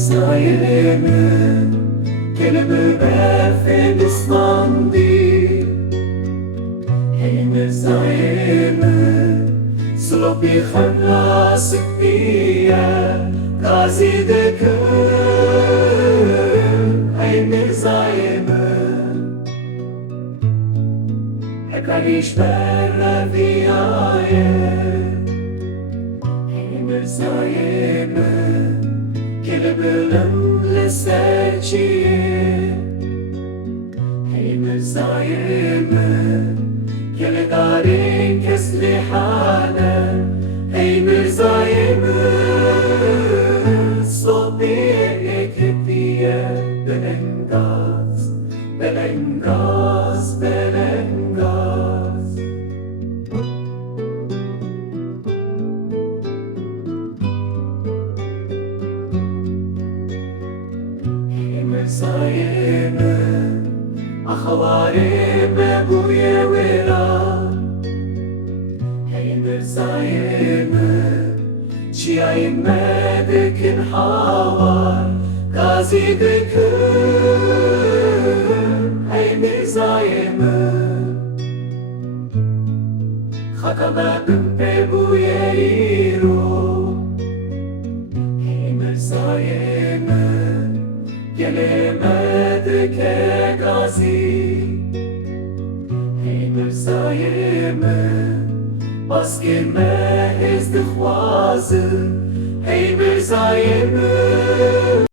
Sayılımın kelime Efendisman'dı. Henüz sayılımın slopi khamla sıkbiye gazide kın. Henüz sayılımın hekaliş berraviye. Henüz sayılımın kelebelem leseçiye. Hey Mirzayımın keledarin keslihane. Hey Mirzayımın sobiye ektiye. Belengaz, belengaz, belengaz. Sayımın ahvarime bu yevira. Hey Mirzayımın çiyayime dekin havar gazi dekin. Hey Mirzayımın hakababim pe bu yeiro. Hey Mirzayımın gelemedik gazi. Hey Mirzayımın bas girme izdihvazı. Hey Mirzayımın